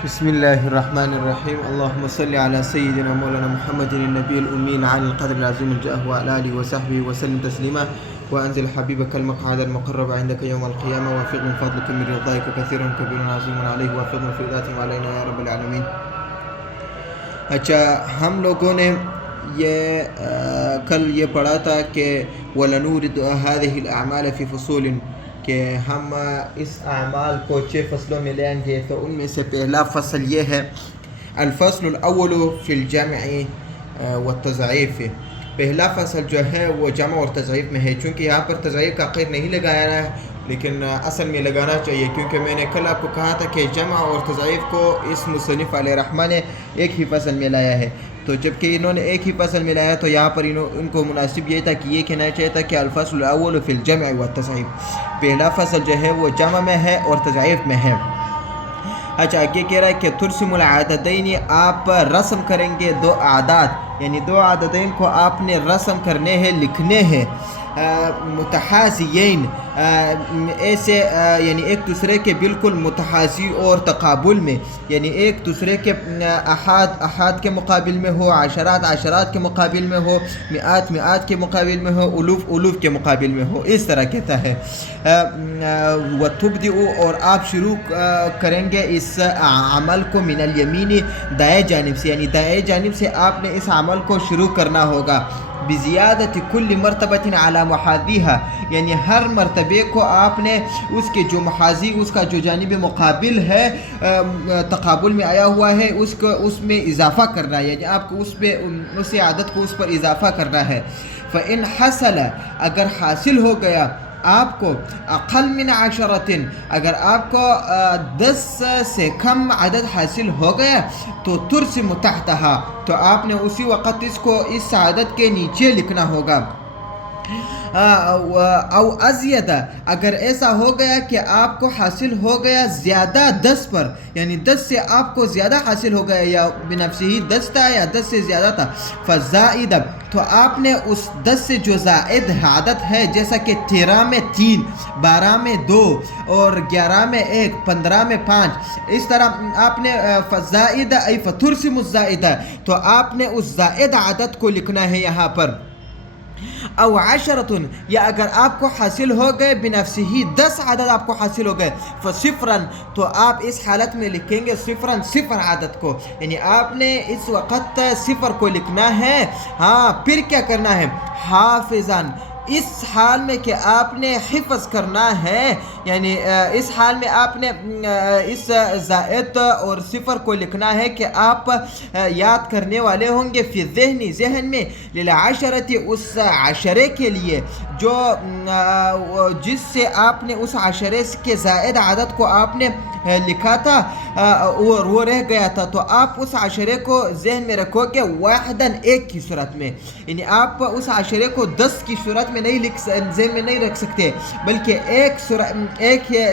بسم الله الرحمن الرحيم. اللهم صل على سيدنا مولانا محمد النبي الأمين عن القدر العظيم الجاه وعلى آله وصحبه وسلم تسليما. وأنزل حبيبك المقعد المقرب عندك يوم القيامة. وافق من فضلك من رضاك كثير كبير عظيم عليه. وافق من فضلاتهم علينا يا رب العالمين. اچھا، ہم لوگوں نے کل یہ پڑھا تھا کہ وَلَنُورِدُ هَذِهِ الْأَعْمَالَ فِي فُصُولٍ، کہ ہم اس اعمال کو 6 فصلوں میں لیں گے. تو ان میں سے پہلا فصل یہ ہے الفصل الاول فی الجمع والتضعیف. پہلا فصل جو ہے وہ جمع اور تضعیف میں ہے. چونکہ یہاں پر تضعیف کا قید نہیں لگایا ہے، لیکن اصل میں لگانا چاہیے، کیونکہ میں نے کل آپ کو کہا تھا کہ جمع اور تضعیف کو اس مصنف علیہ رحمہ نے ایک ہی فصل میں لایا ہے. تو جب کہ انہوں نے ایک ہی فصل میں لایا تو یہاں پر ان کو مناسب یہ تھا کہ یہ کہنا چاہیے تھا کہ الفصل الاول فی الجمع والتضعیف، پہلا فصل جو ہے وہ جمع میں ہے اور تضعیف میں ہے. اچھا، آگے کہہ رہا ہے کہ ترسم العادتین، آپ رسم کریں گے 2 عادات، یعنی 2 عادتین کو آپ نے رسم کرنے ہیں، لکھنے ہیں. متحازیین، ایسے یعنی ایک دوسرے کے بالکل متحازی اور تقابل میں، یعنی ایک دوسرے کے احاد کے مقابل میں ہو، عشرات کے مقابل میں ہو، مئات کے مقابل میں ہو، الوف کے مقابل میں ہو، اس طرح کہتا ہے. وَتُبْدِئُ، اور آپ شروع کریں گے اس عمل کو من الیمین، دائیں جانب سے، یعنی دائیں جانب سے آپ نے اس عمل کو شروع کرنا ہوگا. بزیادت کل مرتبۃ علی محاذیہا، یعنی ہر مرتبے کو آپ نے اس کے جو محاذی، اس کا جو جانب مقابل ہے، تقابل میں آیا ہوا ہے، اس میں اضافہ کرنا ہے، یعنی آپ کو اس عادت کو اس پر اضافہ کرنا ہے. فإن حصل، اگر حاصل ہو گیا آپ کو اقل من 10، اگر آپ کو 10 سے کم عدد حاصل ہو گیا تو ترسم تحتہا، تو آپ نے اسی وقت اس کو اس عدد کے نیچے لکھنا ہوگا. او ازید، اگر ایسا ہو گیا کہ آپ کو حاصل ہو گیا زیادہ 10 پر، یعنی 10 سے آپ کو زیادہ حاصل ہو گیا، یا بنفسہ ہی 10 تھا یا 10 سے زیادہ تھا، فزائد، تو آپ نے اس 10 سے جو زائد عادت ہے، جیسا کہ 13 میں 3، 12 میں 2 اور 11 میں 1، 15 میں 5، اس طرح آپ نے فزائد ای فترسم الزائد، تو آپ نے اس زائد عادت کو لکھنا ہے یہاں پر. او 10، یا اگر آپ کو حاصل ہو گئے بنفسہ ہی 10 عدد آپ کو حاصل ہو گئے، فصفراً، تو آپ اس حالت میں لکھیں گے صفراً، صفر عدد کو، یعنی آپ نے اس وقت صفر کو لکھنا ہے. ہاں، پھر کیا کرنا ہے؟ حافظاً، اس حال میں کہ آپ نے حفظ کرنا ہے، یعنی اس حال میں آپ نے اس زائد اور صفر کو لکھنا ہے کہ آپ یاد کرنے والے ہوں گے فی ذہنی، ذہن میں، للعشرۃ، اس عشرے کے لیے جو جس سے آپ نے اس عشرے کے زائد عدد کو آپ نے لکھا تھا اور وہ رہ گیا تھا، تو آپ اس عشرے کو ذہن میں رکھو گے واحداً، ایک کی صورت میں، یعنی آپ اس عشرے کو 10 کی صورت میں نہیں ذہن میں نہیں رکھ سکتے، بلکہ ایک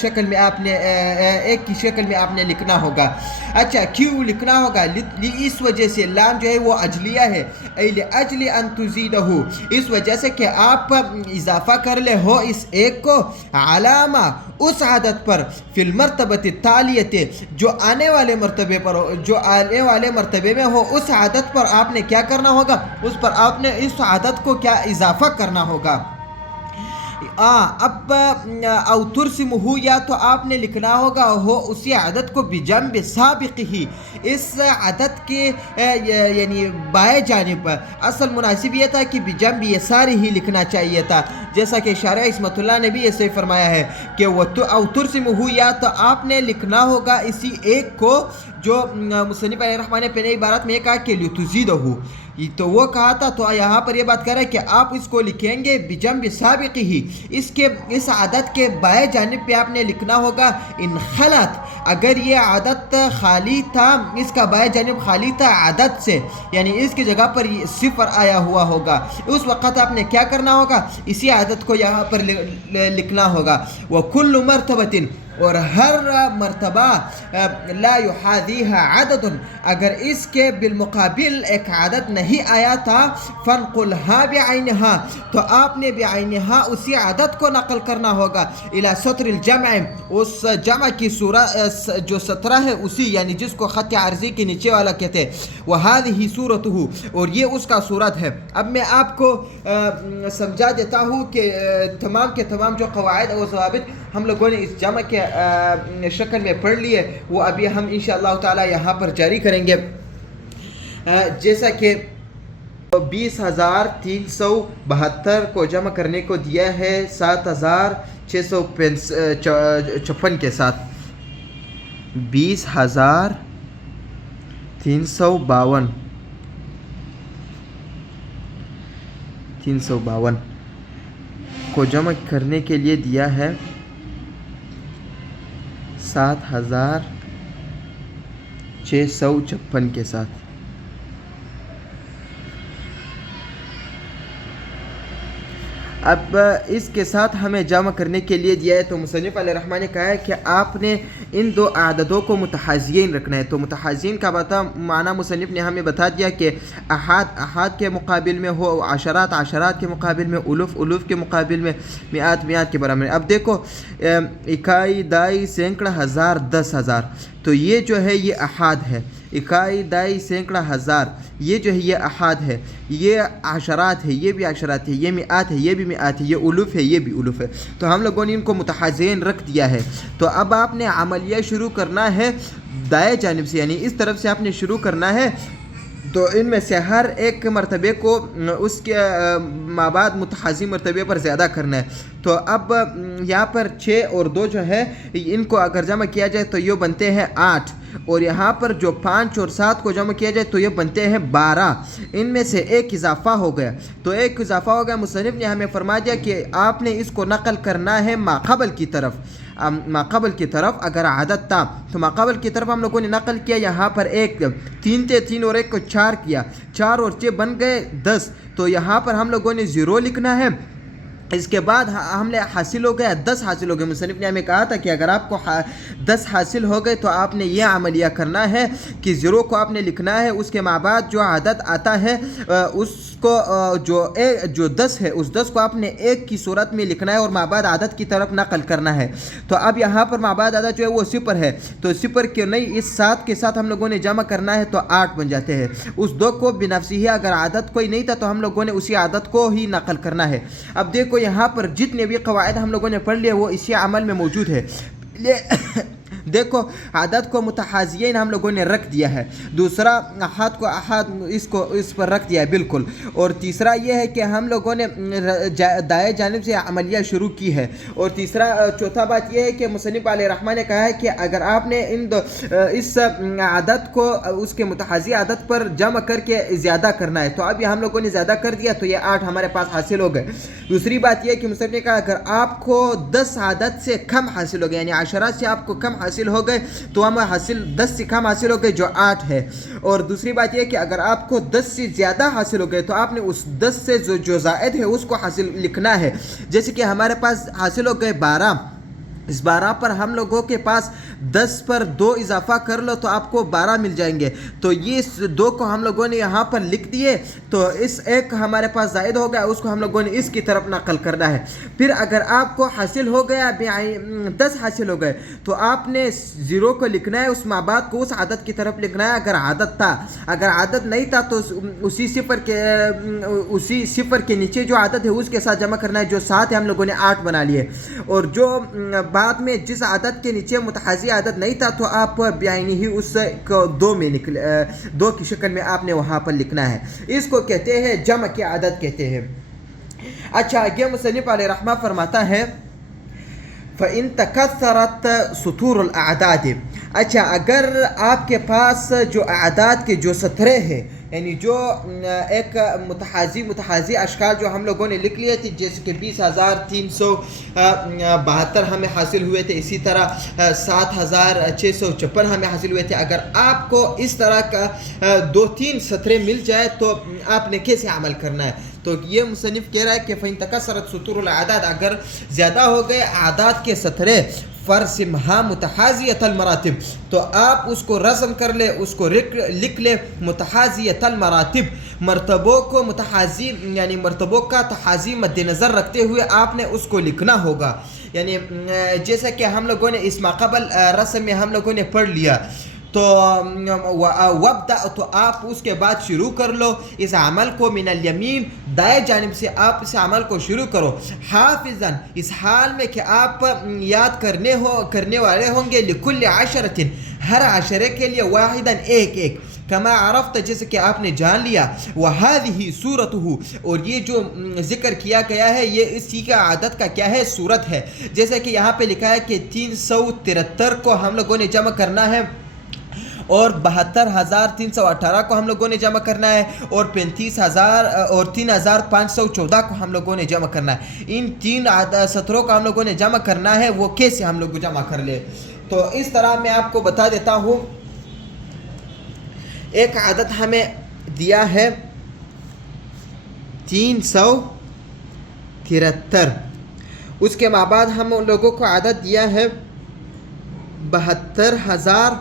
شکل میں آپ نے ایک کی شکل میں آپ نے لکھنا ہوگا. اچھا، کیوں لکھنا ہوگا؟ اس وجہ سے، لام جو ہے وہ اجلیہ ہے، ای لاجل ان تزیدہ، اس وجہ سے کہ آپ اضافہ کر لے ہو اس ایک کو، علامہ، اس عادت پر، فی المرتبۃ التالیۃ، جو آنے والے مرتبے پر ہو، جو آنے والے مرتبے میں ہو، اس عادت پر آپ نے کیا کرنا ہوگا؟ اس پر آپ نے اس عادت کو کیا اضافہ کرنا ہوگا. اب او ترسمہ، یا تو آپ نے لکھنا ہوگا ہو اسی عدد کو بجنب سابق ہی، اس عدد کے یعنی بائیں جانب پر. اصل مناسب یہ تھا کہ بجنب یسار ہی لکھنا چاہیے تھا، جیسا کہ شارح عصمت اللہ نے بھی ایسے فرمایا ہے کہ او ترسمہ، یا تو آپ نے لکھنا ہوگا اسی ایک کو جو مصنف علیہ الرحمٰن نے پہلے عبارت میں کہا کہ لتزیدہ، تو وہ کہا تھا، تو یہاں پر یہ بات کر رہا ہے کہ آپ اس کو لکھیں گے بجنب سابق ہی، اس عادت کے بائیں جانب پہ آپ نے لکھنا ہوگا. ان خلط، اگر یہ عادت خالی تھا، اس کا بائیں جانب خالی تھا عادت سے، یعنی اس کی جگہ پر صفر آیا ہوا ہوگا، اس وقت آپ نے کیا کرنا ہوگا؟ اسی عادت کو یہاں پر لکھنا ہوگا. وکل مرتبۃ، اور ہر مرتبہ لا یحاذیہا عدد، اگر اس کے بالمقابل ایک عدد نہیں آیا تھا، فانقلھا بعینھا، تو آپ نے بعینھا اسی عدد کو نقل کرنا ہوگا، الی سطر الجمع، اس جمع کی صورت جو سطرہ ہے اسی، یعنی جس کو خط عارضی کے نیچے والا کہتے ہیں، وہذہ صورتہ، اور یہ اس کا صورت ہے۔ اب میں آپ کو سمجھا دیتا ہوں کہ تمام کے تمام جو قواعد اور ضوابط ہم لوگوں نے اس جمع کے شکل میں پڑھ لیے، وہ ابھی ہم انشاءاللہ تعالی یہاں پر جاری کریں گے۔ جیسا کہ 20,372 کو جمع کرنے کو دیا ہے 7,656 کے ساتھ، 20,352 کو جمع کرنے کے لیے دیا ہے 7,656 کے ساتھ۔ اب اس کے ساتھ ہمیں جمع کرنے کے لیے دیا ہے، تو مصنف علیہ الرحمٰن نے کہا ہے کہ آپ نے ان دو اعدادوں کو متحازیین رکھنا ہے۔ تو متحازیین کا معنی مصنف نے ہمیں بتا دیا کہ احاد احاد کے مقابل میں ہو، عشرات عشرات کے مقابل میں، الوف الوف کے مقابل میں، میعات میعات کے برابر میں۔ اب دیکھو، اکائی، دائی، سینکڑا، ہزار، 10,000، تو یہ جو ہے یہ احاد ہے۔ اکائی، دائی، سینکڑا، ہزار، یہ جو ہے یہ احاد ہے، یہ عشرات ہے، یہ بھی عشرات ہے، یہ میعات ہے، یہ بھی میعات ہے، یہ الوف ہے، یہ بھی الوف ہے۔ تو ہم لوگوں نے ان کو متحازین رکھ دیا ہے۔ تو اب آپ نے عملیہ شروع کرنا ہے دائیں جانب سے، یعنی اس طرف سے آپ نے شروع کرنا ہے۔ تو ان میں سے ہر ایک مرتبے کو اس کے مابعد متحازی مرتبے پر زیادہ کرنا ہے۔ تو اب یہاں پر 6 اور 2 جو ہے، ان کو اگر جمع کیا جائے تو یہ بنتے ہیں 8، اور یہاں پر جو 5 اور 7 کو جمع کیا جائے تو یہ بنتے ہیں 12۔ ان میں سے ایک اضافہ ہو گیا، تو ایک اضافہ ہو گیا۔ مصنف نے ہمیں فرما دیا کہ آپ نے اس کو نقل کرنا ہے ماقبل کی طرف۔ ماقبل کی طرف اگر عدد تھا تو ماقبل کی طرف ہم لوگوں نے نقل کیا، یہاں پر 1 3 تھے، 3 اور 1 کو 4 کیا، 4 اور 6 بن گئے 10۔ تو یہاں پر ہم لوگوں نے 0 لکھنا ہے۔ اس کے بعد ہم نے حاصل ہو گیا 10 حاصل ہو گئے۔ مصنف نے ہمیں کہا تھا کہ اگر آپ کو 10 حاصل ہو گئے تو آپ نے یہ عملیہ کرنا ہے کہ 0 کو آپ نے لکھنا ہے، اس کے مابعد جو عدد آتا ہے اس کو جو 10 ہے اس 10 کو آپ نے 1 کی صورت میں لکھنا ہے اور مابعد عدد کی طرف نقل کرنا ہے۔ تو اب یہاں پر مابعد عدد جو ہے وہ 0 ہے، تو 0 کیوں نہیں، اس 7 کے ساتھ ہم لوگوں نے جمع کرنا ہے تو 8 بن جاتے ہیں۔ اس 2 کو بنفسی ہی اگر عدد کوئی نہیں تھا تو ہم لوگوں نے اسی عدد کو ہی نقل کرنا ہے۔ اب دیکھو یہاں پر جتنے بھی قواعد ہم لوگوں نے پڑھ لیے وہ اسی عمل میں موجود ہے۔ دیکھو عدد کو متحازیین ہم لوگوں نے رکھ دیا ہے، دوسرا احاد کو احاد اس پر رکھ دیا ہے بالکل، اور تیسرا یہ ہے کہ ہم لوگوں نے دائیں جانب سے عملیہ شروع کی ہے، اور چوتھا بات یہ ہے کہ مصنف علیہ الرحمٰن نے کہا ہے کہ اگر آپ نے اس عدد کو اس کے متحازی عدد پر جمع کر کے زیادہ کرنا ہے، تو اب ہم لوگوں نے زیادہ کر دیا تو یہ 8 ہمارے پاس حاصل ہو گئے۔ دوسری بات یہ ہے کہ مصنف نے کہا اگر آپ کو 10 عدد سے کم حاصل ہو گئے، یعنی عشرات سے آپ کو کم حاصل ہو گئے تو ہم حاصل 10 سے کم حاصل ہو گئے جو 8 ہے۔ اور دوسری بات یہ کہ اگر آپ کو 10 سے زیادہ حاصل ہو گئے تو آپ نے اس 10 سے جو زائد ہے اس کو حاصل لکھنا ہے، جیسے کہ ہمارے پاس حاصل ہو گئے 12، اس 12 پر ہم لوگوں کے پاس 10 پر 2 اضافہ کر لو تو آپ کو 12 مل جائیں گے، تو یہ 2 کو ہم لوگوں نے یہاں پر لکھ دیے، تو اس 1 ہمارے پاس زائد ہو گیا، اس کو ہم لوگوں نے اس کی طرف نقل کرنا ہے۔ پھر اگر آپ کو حاصل ہو گیا 10 حاصل ہو گئے تو آپ نے 0 کو لکھنا ہے، اس مابعد کو اس عدد کی طرف لکھنا ہے اگر عدد تھا، اگر عدد نہیں تھا تو اسی صفر کے نیچے جو عدد ہے اس کے ساتھ جمع کرنا ہے، جو 7 ہے ہم لوگوں نے 8 بنا لیے، اور جو بعد میں جس عدد کے نیچے متحازی عدد نہیں تھا تو آپ بعینی ہی اس کو 2 کی شکل میں آپ نے وہاں پر لکھنا ہے، اس کو کہتے ہیں جمع کی عدد کہتے ہیں۔ اچھا آگے مصنف علیہ رحمہ فرماتا ہے فَإِن تَكَثَّرَتْ سُطُورُ الْأَعْدَادِ، اچھا اگر آپ کے پاس جو اعداد کے جو سطرے ہیں، یعنی جو ایک متحازی اشکال جو ہم لوگوں نے لکھ لیے تھے، جیسے کہ 20,372 ہمیں حاصل ہوئے تھے، اسی طرح 7,656 ہمیں حاصل ہوئے تھے، اگر آپ کو اس طرح کا 2-3 سطرے مل جائے تو آپ نے کیسے عمل کرنا ہے؟ تو یہ مصنف کہہ رہا ہے کہ فَإِن تَكَثَّرَتْ سُطُورُ الْأَعْدَادِ، اگر زیادہ ہو گئے اعداد کے سطرے، فرسمها متحازیۃ المراتب، تو آپ اس کو رسم کر لے، اس کو لکھ لے متحازیۃ المراتب، مرتبوں کو متحازی یعنی مرتبوں کا تحازی مد نظر رکھتے ہوئے آپ نے اس کو لکھنا ہوگا. یعنی جیسا کہ ہم لوگوں نے اس ماقبل رسم میں ہم لوگوں نے پڑھ لیا، تو وابدأ، تو آپ اس کے بعد شروع کر لو اس عمل کو من الیمین، دائیں جانب سے آپ اس عمل کو شروع کرو، حافظاً، اس حال میں کہ آپ یاد کرنے والے ہوں گے، لکل عشرۃ، ہر عشرے کے لیے، واحداً، ایک ایک، کما عرفت، جیسے کہ آپ نے جان لیا، وَهَذِهِ صُورَتُهُ، اور یہ جو ذکر کیا گیا ہے یہ اسی کا عادت کا کیا ہے، صورت ہے. جیسے کہ یہاں پہ لکھا ہے کہ 373 کو ہم لوگوں نے جمع کرنا ہے، اور 72,318 کو ہم لوگوں نے جمع کرنا ہے، اور 35,000 اور 3,514 کو ہم لوگوں نے جمع کرنا ہے. ان 3 سطروں کو ہم لوگوں نے جمع کرنا ہے، وہ کیسے ہم لوگ جمع کر لے؟ تو اس طرح میں آپ کو بتا دیتا ہوں. ایک عدد ہمیں دیا ہے 373، اس کے بعد ہم ان لوگوں کو عدد دیا ہے 72,000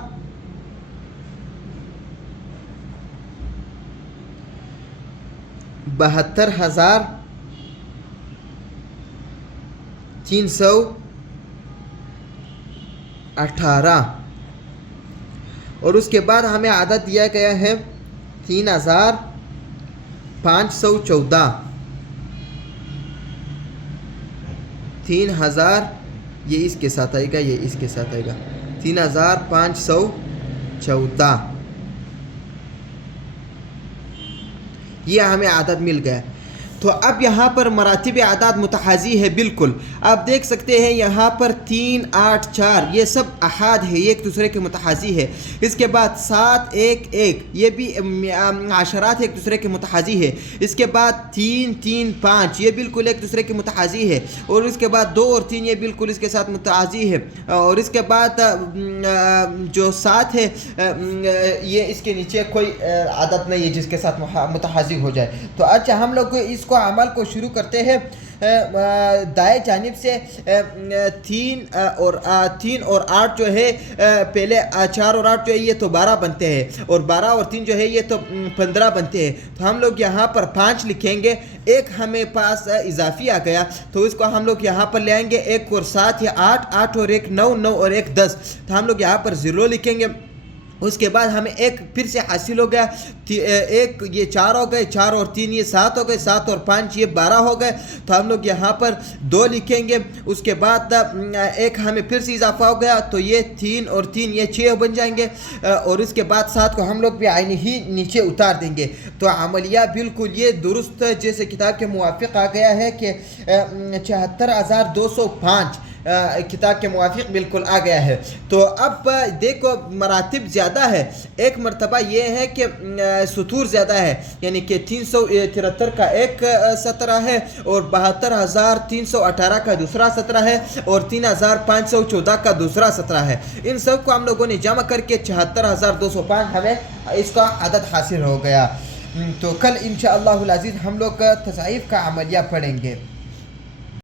318، اور اس کے بعد ہمیں عدد دیا گیا ہے 3,514. 3,000 یہ اس کے ساتھ آئے گا، یہ اس کے ساتھ آئے گا، 3,514، یہ ہمیں عدد مل گیا. تو اب یہاں پر مراتب اعداد متحازی ہے بالکل. آپ دیکھ سکتے ہیں یہاں پر 3، 8، 4 یہ سب احاد ہے، یہ ایک دوسرے کے متحازی ہے. اس کے بعد 7، 1، 1 یہ بھی عشرات ایک دوسرے کے متحازی ہے. اس کے بعد 3، 3، 5 یہ بالکل ایک دوسرے کے متحازی ہے. اور اس کے بعد 2 اور 3 یہ بالکل اس کے ساتھ متحازی ہے. اور اس کے بعد جو 7 ہے یہ اس کے نیچے کوئی عدد نہیں ہے جس کے ساتھ متحازی ہو جائے. تو اچھا ہم لوگ اس کو عمل کو شروع کرتے ہیں دائیں جانب سے. 3 اور 8 جو ہے پہلے 4 اور 8 جو ہے یہ تو 12 بنتے ہیں، اور 12 اور 3 جو ہے یہ تو 15 بنتے ہیں. تو ہم لوگ یہاں پر 5 لکھیں گے. ایک ہمیں پاس اضافی آ گیا تو اس کو ہم لوگ یہاں پر لے آئیں گے. 1 اور 7 یا 8، 8 اور 1 9، 9 اور 1 10. تو ہم لوگ یہاں پر 0 لکھیں گے. اس کے بعد ہمیں ایک پھر سے حاصل ہو گیا. 1 یہ 4 ہو گئے، 4 اور 3 یہ 7 ہو گئے، 7 اور 5 یہ 12 ہو گئے. تو ہم لوگ یہاں پر 2 لکھیں گے. اس کے بعد ایک ہمیں پھر سے اضافہ ہو گیا تو یہ 3 اور 3 یہ 6 بن جائیں گے. اور اس کے بعد 7 کو ہم لوگ بھی عین ہی نیچے اتار دیں گے. تو عملیہ بالکل یہ درست جیسے کتاب کے موافق آ گیا ہے کہ 74,205 کتاب کے موافق بالکل آ گیا ہے. تو اب دیکھو مراتب زیادہ ہے. ایک مرتبہ یہ ہے کہ سطور زیادہ ہے، یعنی کہ 373 کا ایک سطرہ ہے، اور 72,318 کا دوسرا سطرہ ہے، اور 3,514 کا دوسرا سطرہ ہے. ان سب کو ہم لوگوں نے جمع کر کے 74,205 ہمیں اس کا عدد حاصل ہو گیا. تو کل انشاءاللہ العزیز ہم لوگ تضعیف کا عملیہ پڑھیں گے.